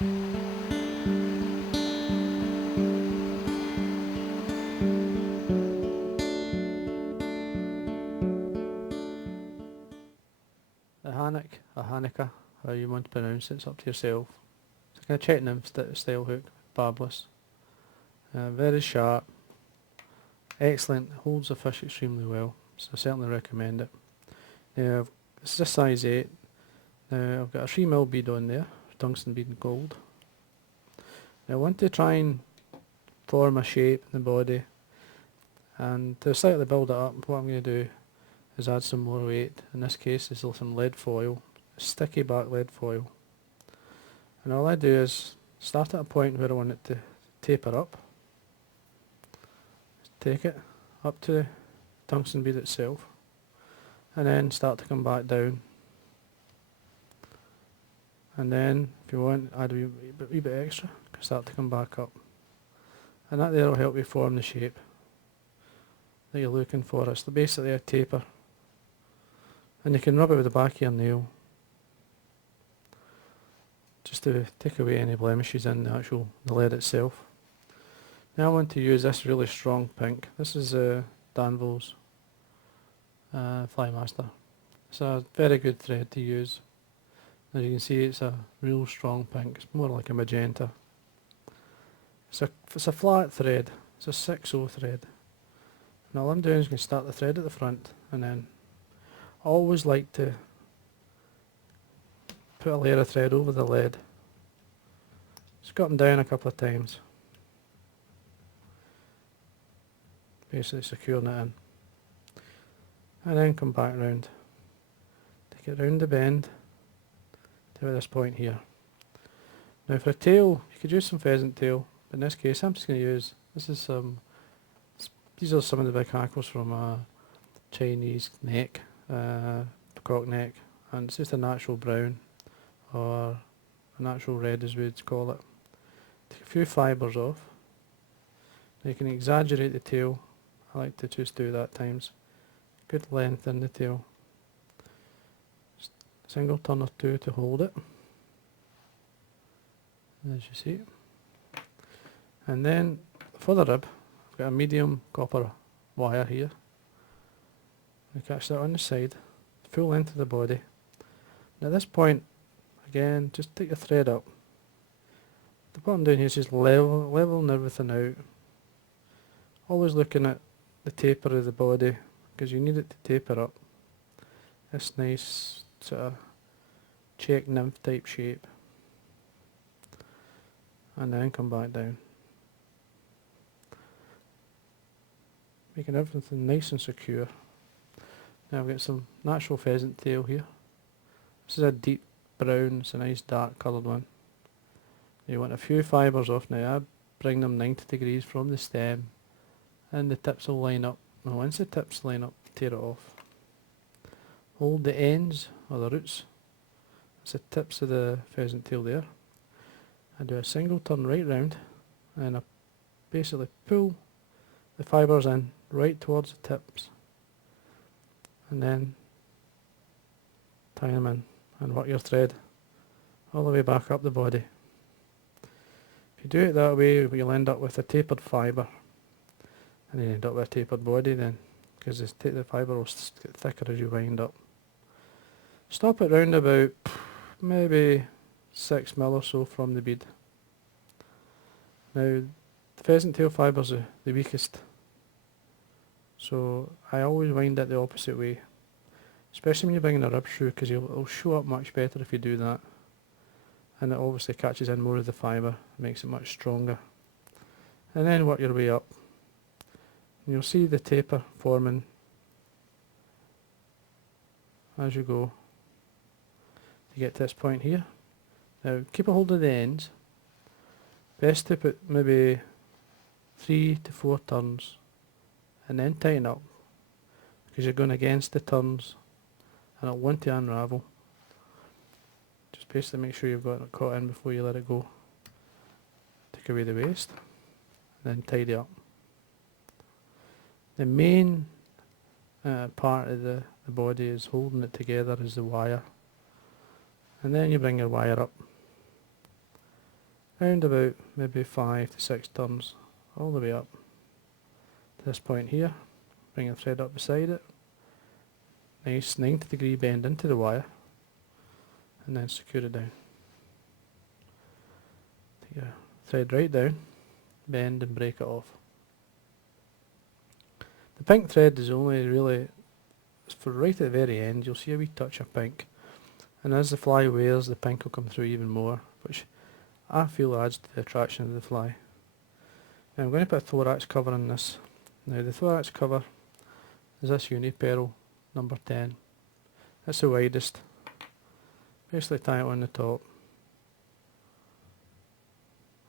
The Hanak, or Hanukkah, how you want to pronounce it, it's up to yourself. It's a kind of check nymph style hook, barbless. Very sharp, excellent, holds the fish extremely well, so I certainly recommend it. Now, this is a size 8. Now I've got a 3mm bead on there, tungsten bead gold. Now I want to try and form a shape in the body, and to slightly build it up, what I'm going to do is add some more weight. In this case there's some lead foil, sticky back lead foil. And all I do is start at a point where I want it to taper up. Take it up to the tungsten bead itself, and then start to come back down. And then if you want, add a wee bit extra, start to come back up. And that there will help you form the shape that you're looking for. It's basically a taper. And you can rub it with the back of your nail, just to take away any blemishes in the lead itself. Now I want to use this really strong pink. This is Danville's Flymaster. It's a very good thread to use. As you can see, it's a real strong pink. It's more like a magenta. It's a flat thread. It's a 6/0 thread. And all I'm doing is going to start the thread at the front, and then I always like to put a layer of thread over the lead. Just go up and down a couple of times, basically securing it in, and then come back round. Take it round the bend to this point here. Now for a tail, you could use some pheasant tail, but in this case I'm just going to use, these are some of the big hackles from a Chinese neck, peacock neck, and it's just a natural brown, or a natural red as we'd call it. Take a few fibres off. Now you can exaggerate the tail. I like to just do that at times. Good length in the tail. Just a single turn or two to hold it, as you see. And then for the rib, I've got a medium copper wire here. I catch that on the side, full length of the body. And at this point, again, just take the thread up. What I'm doing here is just leveling everything out. Always looking at the taper of the body, because you need it to taper up. This nice sort of check nymph type shape. And then come back down. Making everything nice and secure. Now I've got some natural pheasant tail here. This is a deep brown, it's a nice dark coloured one. You want a few fibres off. Now I bring them 90 degrees from the stem, and the tips will line up. And once the tips line up, tear it off. Hold the ends, or the roots, it's the tips of the pheasant tail there. I do a single turn right round, and I basically pull the fibres in right towards the tips, and then tie them in and work your thread all the way back up the body. If you do it that way, you'll end up with a tapered fibre, and then you end up with a tapered body then, because the fibre will get thicker as you wind up. Stop it round about maybe 6mm or so from the bead. Now the pheasant tail fibres are the weakest, so I always wind it the opposite way, especially when you're bringing a rib through, because it'll show up much better if you do that. And it obviously catches in more of the fibre, makes it much stronger. And then work your way up. And you'll see the taper forming as you go to get to this point here. Now keep a hold of the ends. Best to put maybe 3 to 4 turns, and then tighten up, because you're going against the turns and it'll want to unravel. Just basically make sure you've got it caught in before you let it go. Take away the waste, and then tidy up. The main part of the body is holding it together is the wire, and then you bring your wire up round about maybe 5 to 6 turns all the way up to this point here. Bring the thread up beside it. Nice 90-degree bend into the wire, and then secure it down. Take your thread right down, bend and break it off. The pink thread is only really for right at the very end. You'll see a wee touch of pink, and as the fly wears, the pink will come through even more, which I feel adds to the attraction of the fly. Now I'm going to put a thorax cover on this. Now the thorax cover is this Unipearl number 10. That's the widest. Basically tie it on the top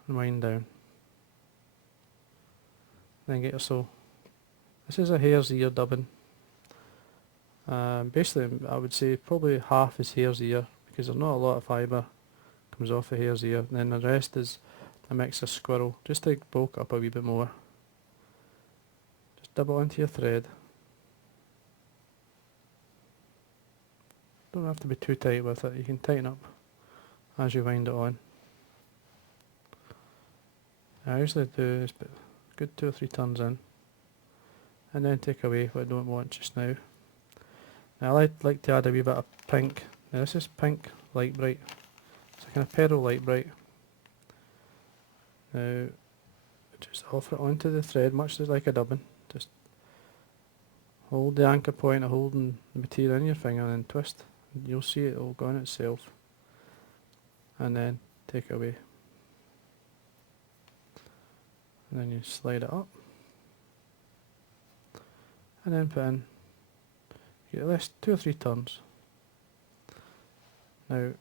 and wind down. Then get yourself, this is a hare's ear dubbing. Basically I would say probably half is hare's ear, because there's not a lot of fibre comes off the hare's ear, and then the rest is a mix of squirrel, just to bulk it up a wee bit more. Just double into your thread. Don't have to be too tight with it, you can tighten up as you wind it on. I usually do is a good 2 or 3 turns in, and then take away what I don't want just now. Now I like to add a wee bit of pink. Now this is pink light bright, it's a kind of pearl light bright. Now just offer it onto the thread much like a dubbing. Just hold the anchor point of holding the material in your finger and then twist. You'll see it will go on itself, and then take it away, and then you slide it up, and then put in, you get at least 2 or 3 turns. Now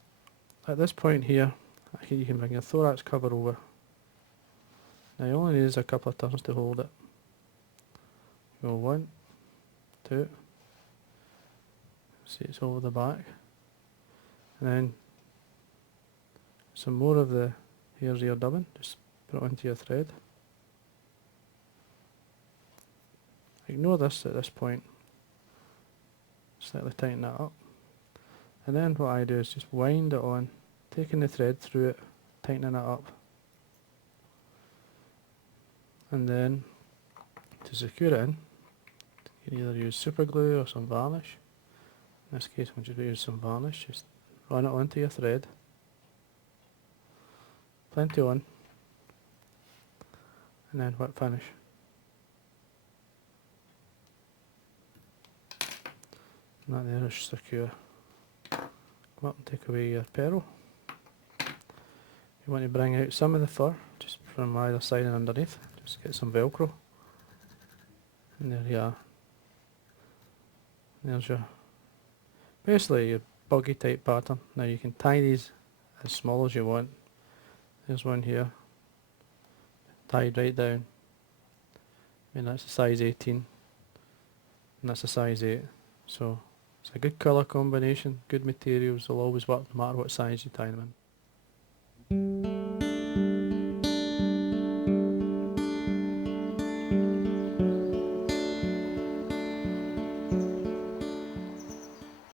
at this point here, you can bring your thorax cover over. Now you only need a couple of turns to hold it. Go 1, 2, see it's over the back, and then some more of the hare's ear dubbing, just put it onto your thread. Ignore this at this point, slightly tighten that up, and then what I do is just wind it on, taking the thread through it, tightening it up, and then to secure it in, you can either use super glue or some varnish. In this case I'm just going to use some varnish, just run it onto your thread, plenty on, and then whip finish. And that there is secure. Come up and take away your pearl. You want to bring out some of the fur, just from either side and underneath, just get some velcro, and there you are. There's your, basically your buggy type pattern. Now you can tie these as small as you want. There's one here, tied right down. I mean that's a size 18, and that's a size 8. So it's a good colour combination, good materials, they'll always work no matter what size you tie them in.